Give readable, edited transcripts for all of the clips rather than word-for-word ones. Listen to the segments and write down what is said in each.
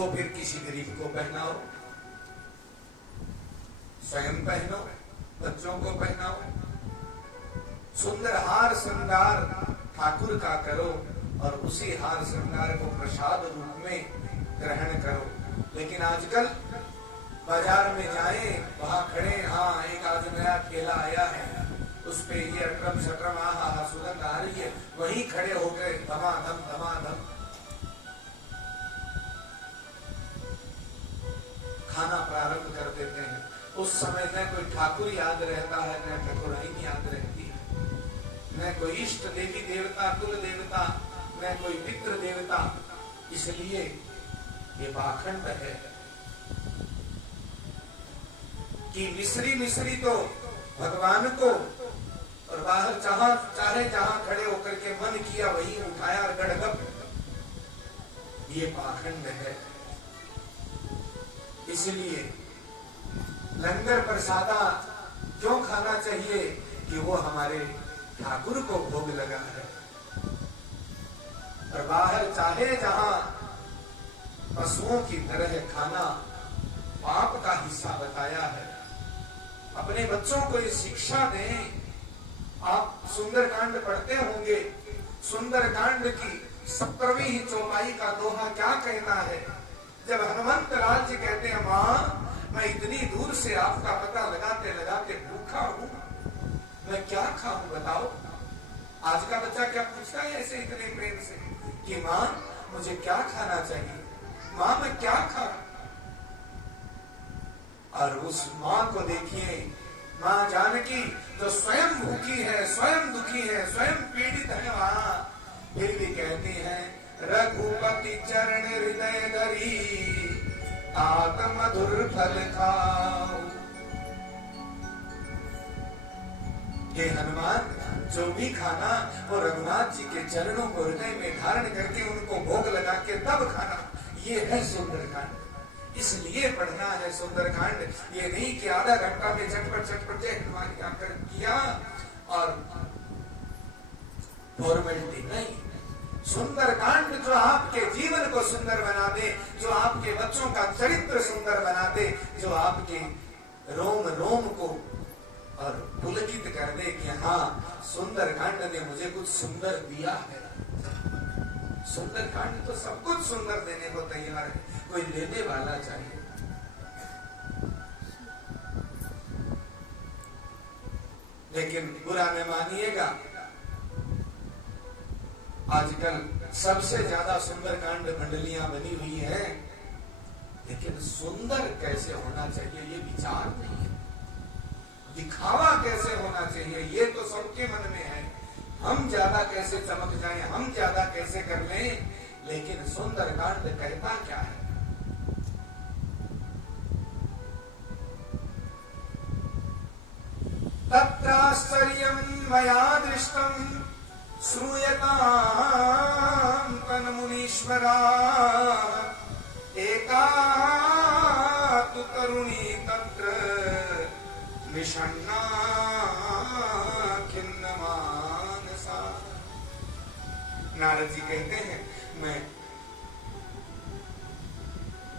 तो फिर किसी गरीब को पहनाओ, स्वयं पहनो, बच्चों को पहनाओ। सुंदर हार श्रृंगार ठाकुर का करो और उसी हार श्रृंगार को प्रसाद रूप में ग्रहण करो। लेकिन आजकल बाजार में जाएं, वहां खड़े, हाँ एक आज नया ठेला आया है, उस पे ये अटरम शटरम आहा सुगंध आ रही है, वहीं खड़े हो गए धमाधम धमाधम खाना प्रारंभ कर देते हैं। उस समय न कोई ठाकुर याद रहता है, न ठाकुराइन याद रहती है, न कोई इष्ट देवी देवता कुल देवता, न कोई पितृ देवता। इसलिए ये पाखंड है कि मिश्री तो भगवान को, और बाहर चाहे जहां खड़े होकर के मन किया वही उठाया और गड़गप, ये पाखंड है। इसलिए लंगर प्रसादा क्यों खाना चाहिए कि वो हमारे ठाकुर को भोग लगा है। और बाहर चाहे जहां पशुओं की तरह खाना पाप का हिस्सा बताया है। अपने बच्चों को ये शिक्षा दें। आप सुंदरकांड पढ़ते होंगे, सुंदरकांड की 17वीं चौपाई का दोहा क्या कहना है। जब हनुमंत लाल जी कहते हैं, मां मैं इतनी दूर से आपका पता लगाते लगाते भूखा हूं, मैं क्या खाऊं बताओ। आज का बच्चा क्या पूछता है ऐसे इतने प्रेम से कि मां मुझे क्या खाना चाहिए, मां मैं क्या खाऊं। और उस मां को देखिए, मां जानकी जो स्वयं भूखी है, स्वयं दुखी है, स्वयं पीड़ित है, वहां फिर भी कहती है रघुपति चरण हृदय धरी तात मधुर फल खाओ। ये हनुमान जो भी खाना वो रघुनाथ जी के चरणों को हृदय में धारण करके उनको भोग लगा के तब खाना, ये है सुंदरकांड। इसलिए पढ़ना है सुंदरकांड। ये नहीं कि आधा घंटा में झटपट झटपट जय हनुमान कर किया और फॉर्मेलिटी नहीं। सुंदरकांड जो आपके जीवन को सुंदर बना दे, जो आपके बच्चों का चरित्र सुंदर बना दे, जो आपके रोम रोम को और पुलकित कर दे कि हाँ सुंदरकांड ने मुझे कुछ सुंदर दिया है। सुंदरकांड तो सब कुछ सुंदर देने को तैयार है, कोई लेने वाला चाहिए। लेकिन बुरा न मानिएगा, आजकल सबसे ज्यादा सुंदरकांड मंडलियां बनी हुई हैं, लेकिन सुंदर कैसे होना चाहिए ये विचार नहीं है। दिखावा कैसे होना चाहिए ये तो सबके मन में है। हम ज्यादा कैसे चमक जाएं, हम ज्यादा कैसे कर लें, लेकिन सुंदरकांड कहता क्या है। तत्राश्चर्यं मया दृष्टं श्रूयतां तन्मुनीश्वरा एका तु तरुणी तत्र विषण्णा खिन्नमानसा। नारद जी कहते हैं, मैं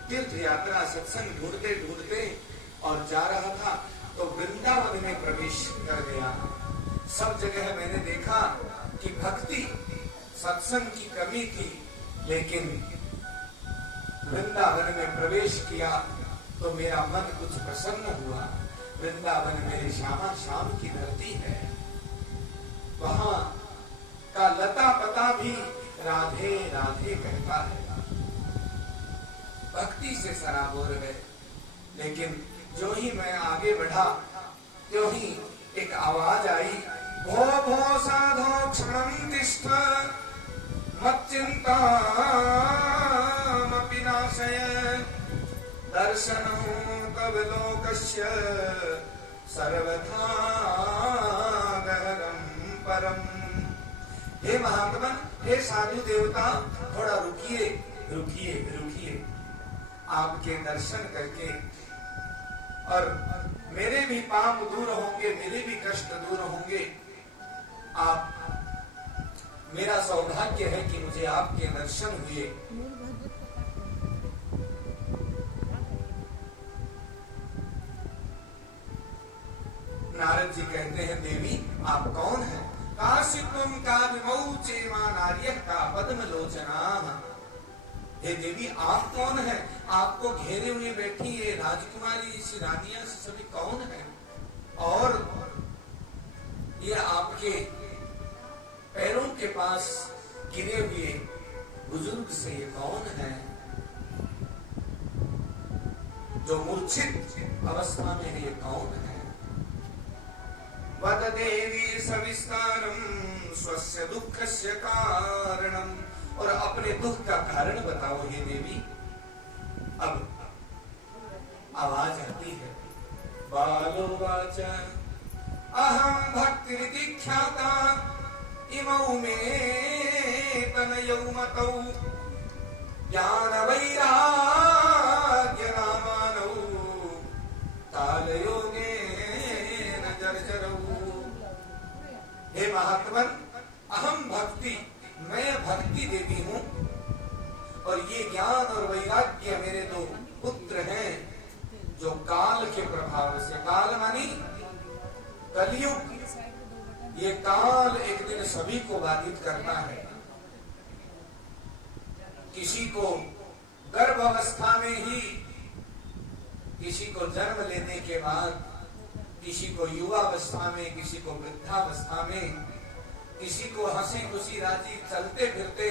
तीर्थ यात्रा सत्संग ढूंढते ढूंढते और जा रहा था तो वृंदावन में प्रवेश कर गया। सब जगह मैंने देखा कि भक्ति सत्संग की कमी थी, लेकिन वृंदावन में प्रवेश किया तो मेरा मन कुछ प्रसन्न हुआ। वृंदावन मेरे श्यामा श्याम की धरती है, वहां का लता पता भी राधे राधे कहता है, भक्ति से सराबोर है। लेकिन जो ही मैं आगे बढ़ा त्यों ही एक आवाज आई, भो भो साधो क्षणं तिष्ठ मच्चिंतामपि नाशय दर्शनं तव लोकस्य सर्वथा गहनं परम। हे महात्मन, हे साधु देवता, थोड़ा रुकिए रुकिए रुकिए, आपके दर्शन करके और मेरे भी पाप दूर होंगे, मेरे भी कष्ट दूर होंगे। आप, मेरा सौभाग्य है कि मुझे आपके दर्शन हुए। नारद जी कहते हैं देवी आप कौन हैं? काशित्वम काव्यमौ चेमा नार्यः का पद्म लोचना। हे देवी आप कौन हैं? आपको घेरे हुए बैठी ये राजकुमारी सी रानियां सभी कौन है? और ये आपके पैरों के पास गिरे हुए बुजुर्ग से ये कौन है जो मूर्छित अवस्था में है? ये कौन है? वद देवी सविस्तारम स्वस्य दुःखस्य कारणम। और अपने दुख का कारण बताओ हे देवी। अब आवाज आती है बालो वाच अहम भक्तिरिति ख्याता इमौ मे तनयौ मतौ ज्ञान वैराग्य नामानौ कालयोगेन जर्जरौ। हे महात्मन अहम भक्ति, मैं भक्ति देवी हूं और ये ज्ञान और वैराग्य मेरे दो पुत्र हैं जो काल के प्रभाव से, काल मानी कलयुग, ये काल एक दिन सभी को बाधित करता है। किसी को गर्भ अवस्था में ही, किसी को जन्म लेने के बाद, किसी को युवा अवस्था में, किसी को वृद्धावस्था में, किसी को हंसी खुशी राजी चलते फिरते,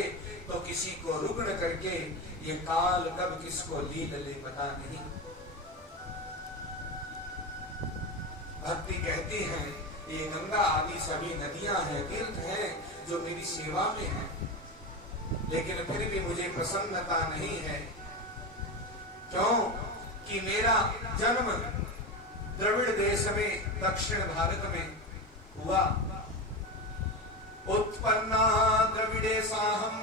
तो किसी को रुग्ण करके ये काल कब किसको लील ले पता नहीं। भक्ति कहती है ये गंगा आदि सभी नदियां हैं, तीर्थ हैं जो मेरी सेवा में हैं, लेकिन फिर भी मुझे प्रसन्नता नहीं है। क्यों? कि मेरा जन्म द्रविड़ देश में, दक्षिण भारत में हुआ। उत्पन्ना द्रविड़े साहम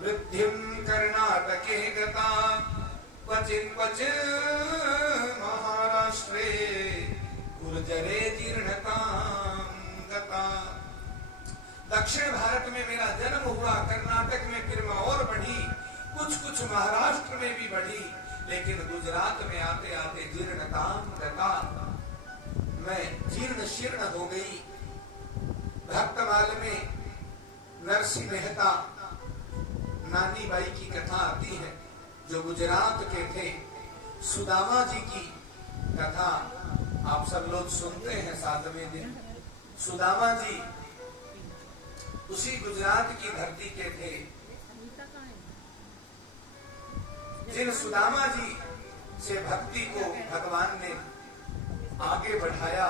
वृद्धिम कर्णाटके गता क्वचित् क्वचित् महाराष्ट्रे गुर्जरे जीर्णतां गता। दक्षिण भारत में मेरा जन्म हुआ, कर्नाटक में फिर मैं और बढ़ी, कुछ कुछ महाराष्ट्र में भी बढ़ी, लेकिन गुजरात में आते आते जीर्णतां गता, मैं जीर्ण शीर्ण हो गई। भक्तमाल में नरसिंह मेहता नानी बाई की कथा आती है जो गुजरात के थे। सुदामा जी की कथा आप सब लोग सुनते हैं 7वें दिन। सुदामा जी उसी गुजरात की धरती के थे। जिन सुदामा जी से भक्ति को भगवान ने आगे बढ़ाया,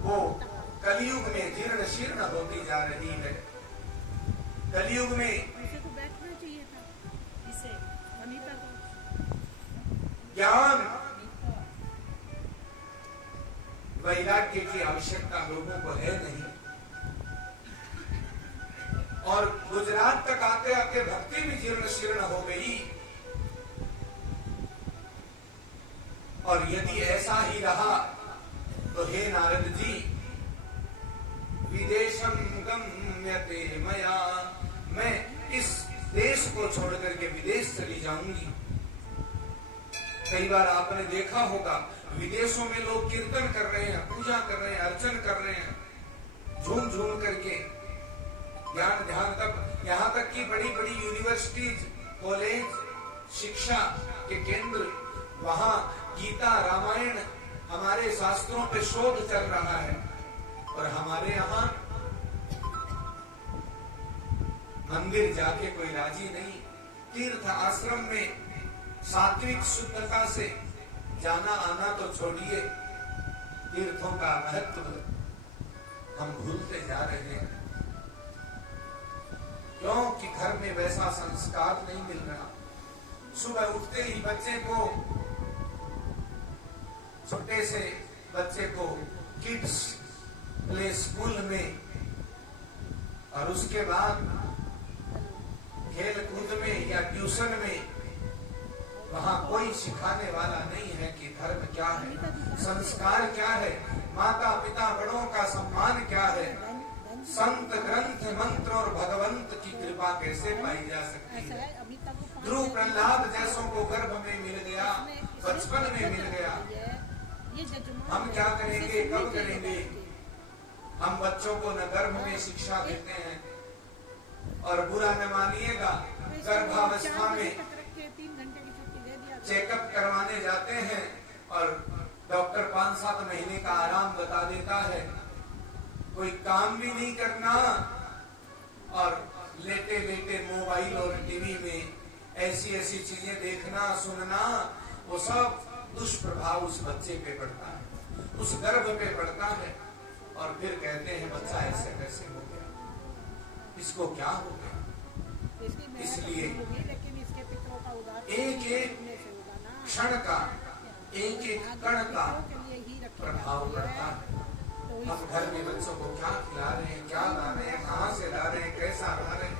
वो कलयुग में जीर्ण शीर्ण होती जा रही है। कलयुग में ज्ञान वैराग्य की आवश्यकता लोगों को है नहीं, और गुजरात तक आते आते भक्ति भी जीर्ण शीर्ण हो गई। और यदि ऐसा ही रहा तो हे नारद जी, विदेशम गम्यते मया, मैं इस देश को छोड़कर के विदेश चली जाऊंगी। कई बार आपने देखा होगा विदेशों में लोग कीर्तन कर रहे हैं, पूजा कर रहे हैं, अर्चन कर रहे हैं, झूम झूम करके ज्ञान ध्यान तक, यहाँ तक कि बड़ी बड़ी यूनिवर्सिटीज, कॉलेज, शिक्षा के केंद्र, वहां गीता रामायण हमारे शास्त्रों पे शोध चल रहा है। और हमारे यहाँ मंदिर जाके कोई राजी नहीं। तीर्थ आश्रम में सात्विक शुद्धता से जाना आना तो छोड़िए, तीर्थों का महत्व हम भूलते जा रहे हैं। क्योंकि घर में वैसा संस्कार नहीं मिल रहा। सुबह उठते ही बच्चे को, छोटे से बच्चे को किड्स प्ले स्कूल में, और उसके बाद खेल कूद में या ट्यूशन में, वहां कोई सिखाने वाला नहीं है कि धर्म क्या है, संस्कार क्या है, माता पिता बड़ों का सम्मान क्या है, संत ग्रंथ मंत्र और भगवंत की कृपा कैसे पाई जा सकती है। ध्रुव प्रहलाद जैसों को गर्भ में मिल गया, बचपन में मिल गया, ये जजमान हम क्या है, करेंगे, इसे कब सुननी चाहिए करेंगे? बात की। हम बच्चों को न गर्भ में शिक्षा देते हैं, और बुरा न मानिएगा, तो इसको गर्भावस्था 4 बजे में तक रख के 3 घंटे की छुट्टी दे दिया। चेकअप करवाने जाते हैं और डॉक्टर 5-7 महीने का आराम बता देता है। कोई काम भी नहीं करना और लेटे लेटे मोबाइल और टीवी में ऐसी ऐसी चीजें देखना सुनना, वो सब दुष्प्रभाव उस बच्चे पे पड़ता है, उस गर्भ पे पड़ता है। और फिर कहते हैं बच्चा ऐसे कैसे हो गया, इसको क्या हो गया। इसलिए लेकिन इसके पितरों का उदार एक एक क्षण का, एक एक कण का प्रभाव पड़ता है। हम घर में बच्चों को क्या खिला रहे हैं, क्या ला रहे हैं, कहाँ से ला रहे हैं, कैसा ला रहे हैं,